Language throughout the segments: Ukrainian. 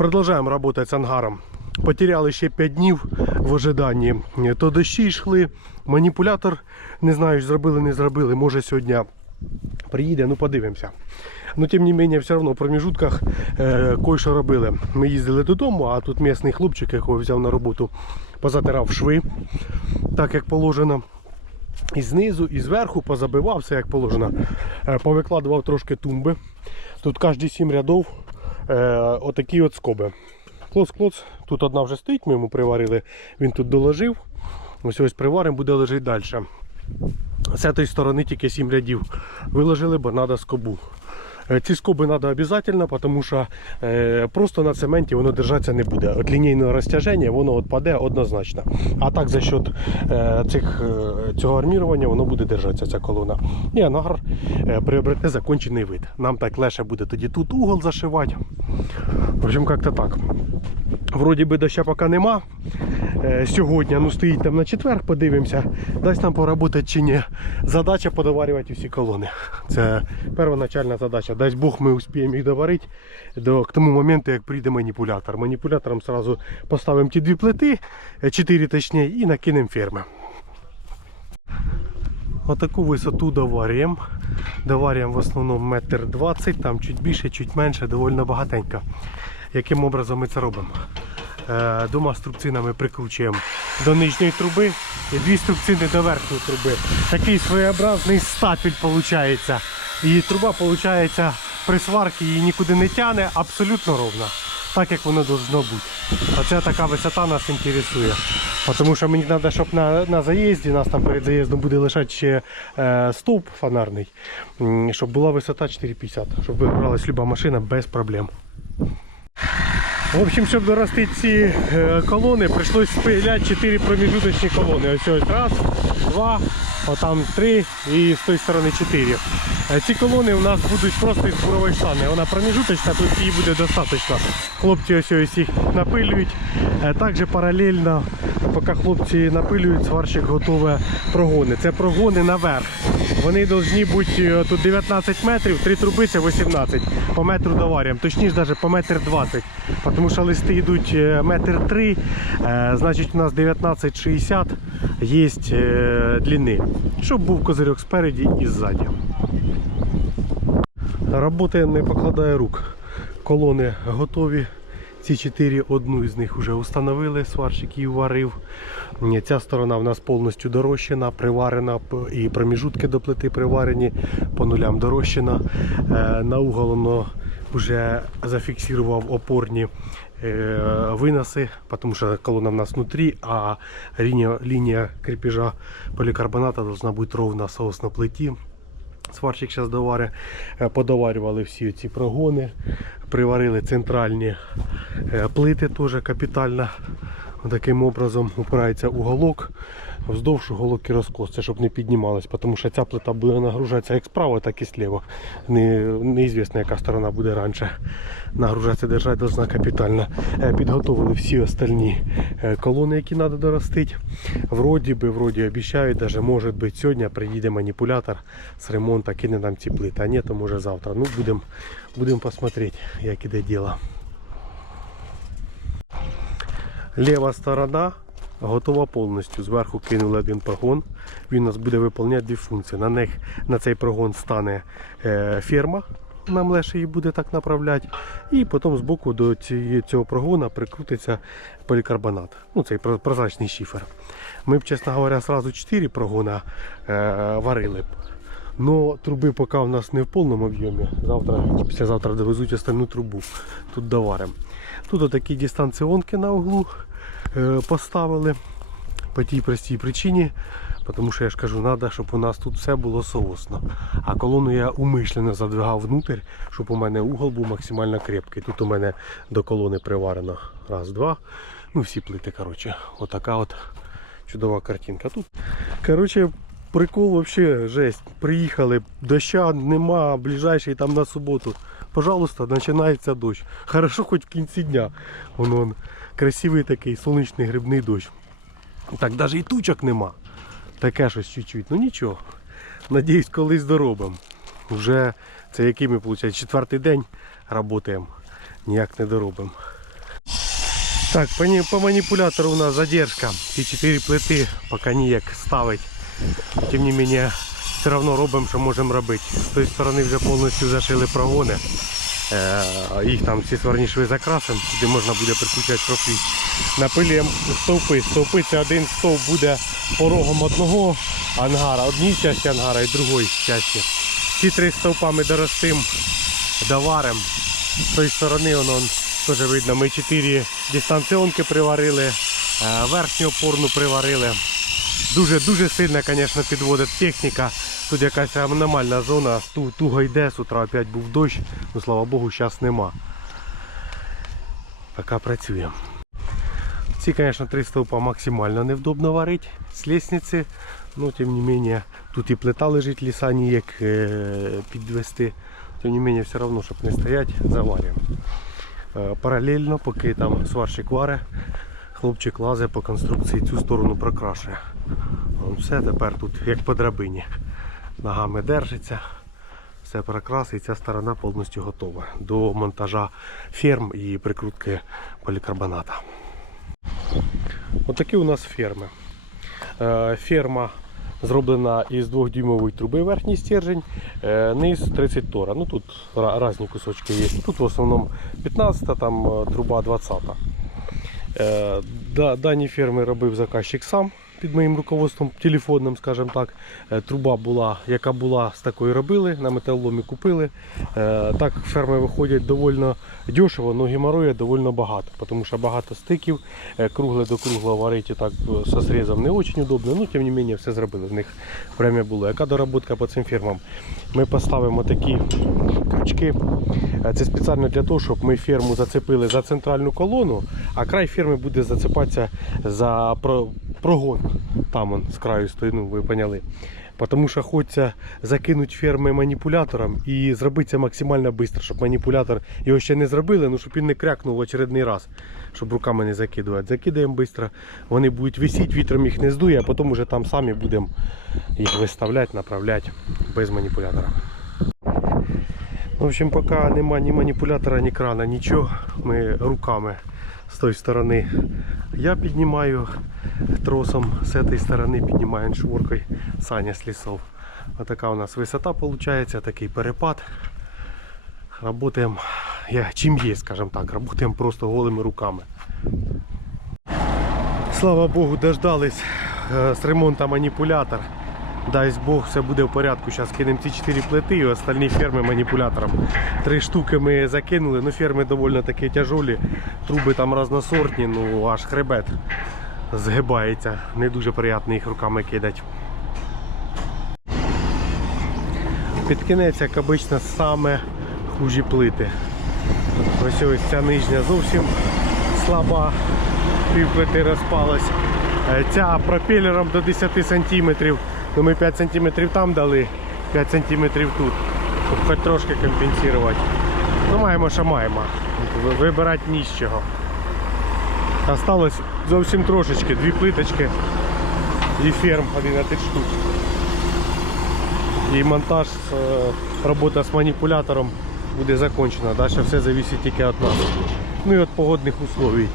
Продовжуємо працювати з ангаром. Потеряли ще 5 днів в ожиданні. То дощі йшли, маніпулятор, не знаю, зробили, не зробили. Може сьогодні приїде, ну подивимося. Ну, тим не менше, все одно в проміжутках е, кое-що робили. Ми їздили додому, а тут місний хлопчик, якого взяв на роботу, позатирав шви, так як положено. І знизу, і зверху позабивав все як положено. Е, Повикладував трошки тумби. Тут кожні сім рядов отакі от скоби. Клоц-клоц. Тут одна вже стоїть, ми йому приварили, він тут доложив. Ось ось приваримо, буде лежати далі. З цієї сторони тільки 7 рядів виложили, бо треба скобу. Е, Ці скоби треба обов'язково, тому що е, просто на цементі воно держатися не буде. От лінійного розтяження воно відпаде однозначно. А так за счет е, цих, цього армірування воно буде держатися, ця колона. І анагар приобрете закончений вид. Нам так легше буде тоді тут угол зашивати. В общем, як-то так. Вроді би доща поки нема. Е, Сьогодні ну, стоїть там на четвер, подивимося, дасть нам поработати чи ні. Задача подоварювати усі колони. Це первоначальна задача. Дасть Бог ми успіємо їх доварити до к тому моменту, як прийде маніпулятор. Маніпулятором сразу поставимо ті дві плити, е, чотири точні, і накинемо ферми. Отаку висоту доварюємо. Доварюємо в основному метр двадцять, там чуть більше, чуть менше, доволі багатенько. Яким образом ми це робимо? Е, Двома струбцинами прикручуємо до нижньої труби і дві струбцини до верхньої труби. Такий своєобразний стапель виходить. І труба виходить при сварці її нікуди не тягне, абсолютно ровна. Так як воно должно бути. Оце така висота нас інтересує. Тому що мені треба, щоб на, на заїзді, нас там перед заїздом буде лишати ще е, стовп фонарний, щоб була висота 4,50, щоб вибралась люба машина без проблем. В общем, щоб дорости ці е, колони, прийшлось спиляти 4 проміжуточні колони. Ось ось раз, два, отам три і з тої сторони 4. Е, Ці колони у нас будуть просто із бурової штани. Вона проміжуточна, тут її буде достатньо. Хлопці ось ось їх напилюють. Е, Також паралельно, поки хлопці напилюють, сварщик готове прогони. Це прогони наверх. Вони повинні бути е, тут 19 метрів, три труби це 18. По метру доварюємо. Точніше, навіть по метр 20. Тому що листи йдуть е, метр 3, е, значить у нас 19,60 є длини. Щоб був козирьок спереді і ззаді. Роботи не покладає рук. Колони готові. Ці чотири, одну із них вже встановили, сварщик її варив. Ця сторона в нас повністю дорощена, приварена, і проміжутки до плити приварені, по нулям дорощена. Е, На угол воно вже зафіксував опорні е, виноси, тому що колона в нас внутрі, а лінія, лінія крепежа полікарбоната должна бути ровна соус плиті. Сварщик зараз доварить. Е, Подоварювали всі ці прогони, приварили центральні е, плити теж капітально. Таким образом упирається уголок, вздовж уголок і розкос, щоб не піднімалось, тому що ця плита буде нагружатися як справа, так і сліва. Не, неізвісно, яка сторона буде раніше нагружатися, держати должна капітально. Е, Підготовили всі остальні е, колони, які треба доростити. Вроді би, вроді обіцяють, даже може бути сьогодні приїде маніпулятор з ремонту, кине нам ці плити, а ні, то може завтра. Ну, будемо будем посмотреть, як іде діло. Ліва сторона готова повністю. Зверху кинули один прогон. Він у нас буде виконувати дві функції. На них на цей прогон стане е, ферма. Нам легше її буде так направляти. І потім з боку до цього прогона прикрутиться полікарбонат. Ну, цей прозрачний шифер. Ми б, чесно говоря, сразу 4 прогона е, варили б. Но труби поки у нас не в повному об'ємі. Завтра післязавтра довезуть остальну трубу. Тут доваримо. Тут отакі дистанціонки на углу поставили по тій простій причині, тому що я ж кажу, треба, щоб у нас тут все було соосно. А колону я умишлено задвигав внутрь, щоб у мене угол був максимально крепкий. Тут у мене до колони приварено раз, два. Ну всі плити, коротше. Отака от чудова картинка. Тут, коротше, прикол вообще жесть. Приїхали, доща нема, ближайший там на суботу. Пожалуйста, починається дощ. Хорошо, хоч в кінці дня. Вон, вон, красивий такий сонячний грибний дощ. Так навіть і тучок нема. Таке щось чуть-чуть. Ну нічого. Надіюсь, колись доробимо. Вже це який ми, виходить, четвертий день працюємо. Ніяк не доробимо. Так, по, по маніпулятору у нас задержка. Ті 4 плити поки ніяк ставить. Тим не менее, все одно робимо, що можемо робити. З тої сторони вже повністю зашили прогони. Е, їх там всі сварні шви закрасимо, де можна буде прикручувати профіль. Напилюємо стовпи. Стовпи це один стовп буде порогом одного ангара, одній часті ангара і другої часті. Ці три стовпа ми доростимо, доваримо. З тої сторони воно теж видно, ми чотири дистанціонки приварили, е, верхню опорну приварили. Дуже дуже сильно, звісно, підводить техніка. Тут якась аномальна зона, ту- туго йде, з утра опять був дощ, ну слава Богу, зараз нема. Поки працюємо. Ці, звісно, три стовпа максимально невдобно варити з лестниці. Ну, тим не менее, тут і плита лежить, ліса ніяк е, підвести. Тим не менее, все одно, щоб не стояти, заварюємо. Е, Паралельно, поки там сварщик варе, хлопчик лазить по конструкції цю сторону прокрашує. Все тепер тут як по драбині. Ногами держиться, все прокрас і ця сторона повністю готова до монтажа ферм і прикрутки полікарбоната. Отакі у нас ферми. Е, Ферма зроблена із 2-дюймової труби верхній стержень, е, низ 30 тора. Ну тут різні кусочки є. Тут в основному 15, там е, труба 20. Е, Дані ферми робив заказчик сам під моїм руководством телефонним, скажімо так. Е, Труба була, яка була, з такої робили, на металоломі купили. Е, Так ферми виходять доволі дешево, але геморроя доволі багато, тому що багато стиків, е, кругле до круглого варити так со срізом не дуже удобно, ну тим не менше все зробили. В них премія була. Яка доработка по цим фірмам? Ми поставимо такі крючки. Це спеціально для того, щоб ми ферму зацепили за центральну колону, а край ферми буде зацепатися за прогон. Там он з краю стоїть, ну ви поняли. Тому що хочеться закинути ферми маніпулятором і зробити це максимально швидко, щоб маніпулятор його ще не зробили, ну щоб він не крякнув в очередний раз, щоб руками не закидувати. Закидаємо швидко, вони будуть висіти, вітром їх не здує, а потім вже там самі будемо їх виставляти, направляти без маніпулятора. В общем, поки нема ні маніпулятора, ні крана, нічого. Ми руками з тої сторони я піднімаю тросом, з цієї сторони піднімаю шворкою Саня з лісов. Отака у нас висота виходить, такий перепад. Работаємо, чим є, скажімо так, работаємо просто голими руками. Слава Богу, дождались е, з ремонту маніпулятор. Дай Бог, все буде в порядку. Зараз кинемо ці 4 плити і остальні ферми маніпулятором. Три штуки ми закинули, ну ферми доволі такі тяжолі, труби там разносортні, ну аж хребет згибається. Не дуже приємно їх руками кидати. Під кінець, як обично, саме хужі плити. Ось ось ця нижня зовсім слаба, пів плити розпалась. Е, Ця пропелером до 10 см. Ну, ми 5 см там дали, 5 см тут, щоб хоч трошки компенсувати. Ну маємо, що маємо. Вибирати ні з чого. Осталось зовсім трошечки, дві плиточки і ферм 11 штук. І монтаж, е, робота з маніпулятором буде закончена. Далі все залежить тільки від нас. Ну і від погодних условий.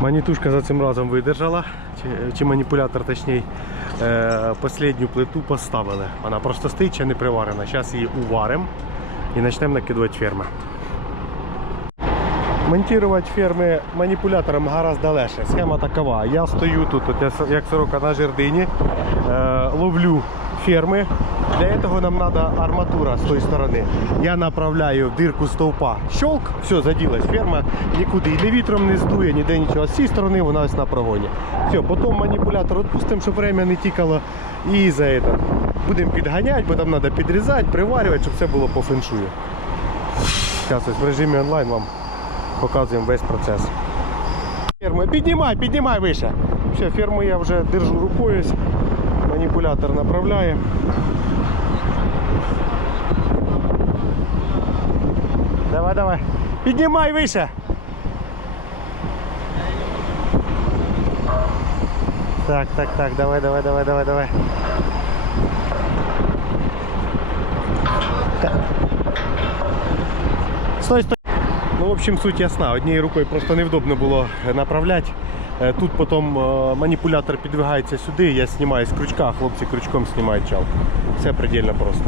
Манітушка за цим разом видержала, чи, чи маніпулятор точніше. Е, Последню плиту поставили. Вона просто стоїть ще не приварена. Зараз її уваримо і почнемо накидувати ферми. Монтувати ферми маніпулятором гораздо легше. Схема такова. Я стою тут, як сорока на жердині, е, ловлю ферми. Для цього нам треба арматура з тої сторони. Я направляю в дирку стовпа щолк, все, заділась ферма, нікуди і не вітром не здує, ніде нічого. З цієї сторони вона ось на прогоні. Все, потім маніпулятор відпустимо, щоб время не тікало. І за це будемо підганяти, бо там треба підрізати, приварювати, щоб все було по феншую. Зараз в режимі онлайн вам показуємо весь процес. Ферму, піднімай, піднімай вище. Все, ферму я вже держу рукою. ось. Маніпулятор направляє. Давай, давай. Піднімай вище. Так, так, так, давай, давай, давай, давай, давай. Так. Стой, стой. Ну, в общем, суть ясна. Однією рукою просто невдобно було направляти. Е, Тут потім е, маніпулятор підвигається сюди, я знімаю з крючка, хлопці крючком знімають чалку. Все предельно просто.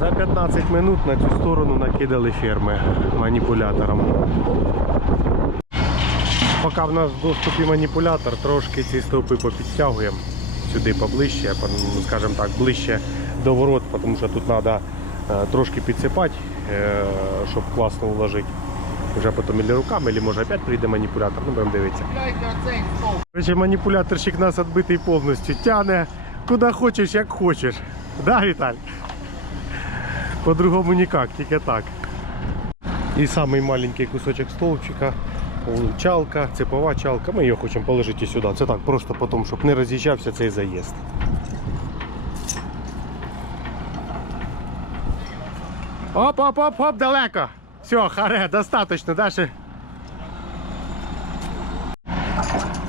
За 15 минут на цю сторону накидали ферми маніпулятором. Поки в нас в доступі маніпулятор, трошки ці стовпи попідтягуємо сюди поближче, скажімо так, ближче до ворот, тому що тут треба трошки підсипати, е, щоб класно уложити. Вже потім і руками, або може опять прийде маніпулятор, ну будемо дивитися. Короче, маніпуляторщик нас відбитий повністю. Тяне куди хочеш, як хочеш. Да, Віталь? По-другому ніяк, тільки так. І самий маленький кусочок стовпчика, чалка, цепова чалка. Ми її хочемо положити сюди. Це так, просто потім, щоб не роз'їжджався цей заїзд. Оп, оп, оп, оп, далеко. Все, харе, достаточно, далі.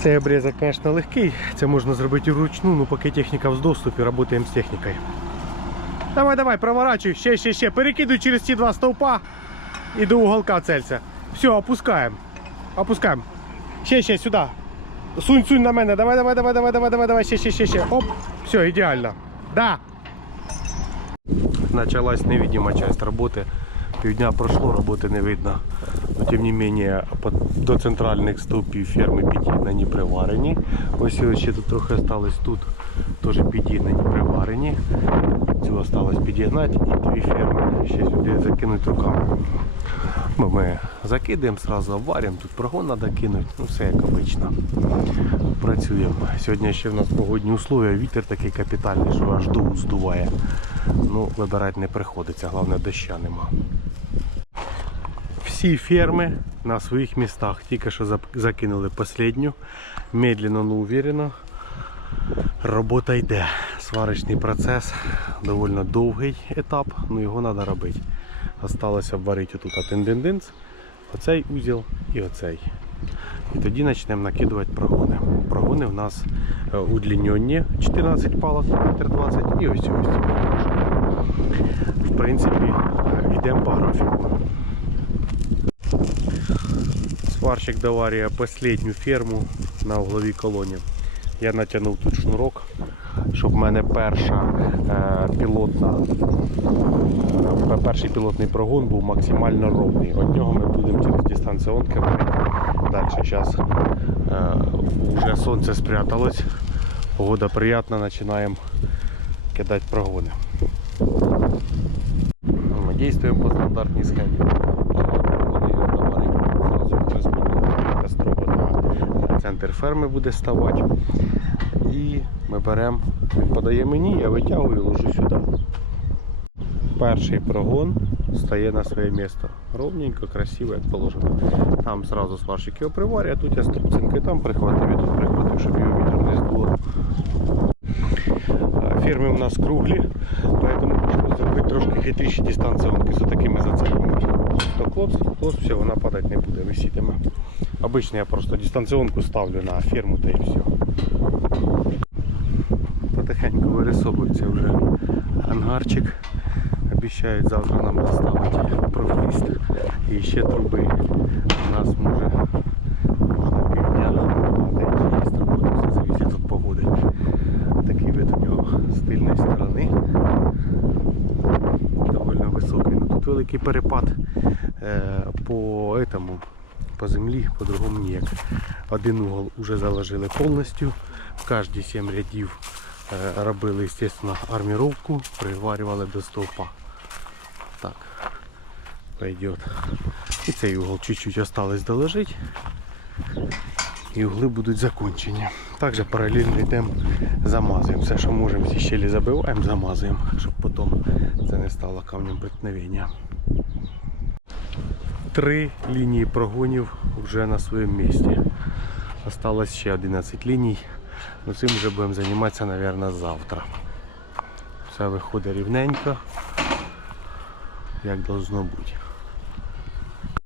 Цей обрізок, звісно, легкий. Це можна зробити вручну, ну поки техніка в доступі, працюємо з технікою. Давай, давай, проворачуй, ще, ще, ще. Перекидуй через ці два стовпа і до уголка целься. Все, опускаємо. Опускаємо. Ще, ще, сюди. Сунь, сунь на мене. Давай, давай, давай, давай, давай, давай, давай, ще, ще, ще, ще. Оп. Все, ідеально. Да. Началась невидима часть роботи. Півдня пройшло, роботи не видно. Но тим не менее, до центральних стовпів ферми під'єднані приварені. Ось ще тут трохи осталось тут. Теж під'єднані приварені. Цю осталось під'єднати і дві ферми ще сюди закинуть руками. Бо ми закидаємо, одразу обварюємо, тут прогон треба кинути, ну все як обично. Працюємо. Сьогодні ще в нас погодні условия, вітер такий капітальний, що аж дух здуває. Ну, вибирати не приходиться, головне доща нема. Всі ферми на своїх містах. Тільки що закинули останню. Медленно, но уверенно. Робота йде. Сварочний процес, доволі довгий етап, ну його треба робити. Осталося обварити тут тенденденц, оцей узіл і оцей. І тоді почнемо накидувати прогони. Прогони в нас е, удлінені 14 палок, метр 20 і ось ось. В принципі, йдемо по графіку. Сварщик доварює останню ферму на угловій колоні. Я натягнув тут шнурок, щоб в мене перша е, пілотна, е, перший пілотний прогон був максимально ровний. От нього ми будемо через дистанціонки варити. Далі зараз е, вже сонце спряталось, погода приятна, починаємо кидати прогони. Ми дійствуємо по стандартній схемі. Вони наваримо зразу через яка строго на центр ферми буде ставати. І ми беремо, подає мені, я витягую і ложу сюди. Перший прогон стає на своє місце. Ровненько, красиво, як положено. Там зразу сварщик його приварює, а тут я струбцинкою там прихватив і тут прихватив, щоб його вітер не здуло. А, Ферми у нас круглі, поэтому зробити трошки хитріші дистанціонки з такими зацепами. То клоц, клоц, все, вона падати не буде, висітиме. Обично я просто дистанціонку ставлю на ферму та і все. Потихеньку вирисовується вже ангарчик. Обіцяють завтра нам доставити профліст і ще труби. У нас може на півдня, а деякі є роботи, все зависить від погоди. Такий вид у нього з тильної сторони. Довольно високий. Ну, тут великий перепад е, по, этому, по землі, по-другому ніяк. Один угол вже заложили повністю. В кожні 7 рядів е, робили, естественно, арміровку, приварювали до стовпа. Так, пойдет. І цей угол чуть-чуть осталось доложити. І угли будуть закончені. Також паралельно йдемо, замазуємо. Все, що можемо, всі щелі забиваємо, замазуємо, щоб потім це не стало камнем преткновення. Три лінії прогонів вже на своєму місці. Осталось ще 11 ліній. Ну, цим вже будемо займатися, мабуть, завтра. Все виходить рівненько, як должно бути.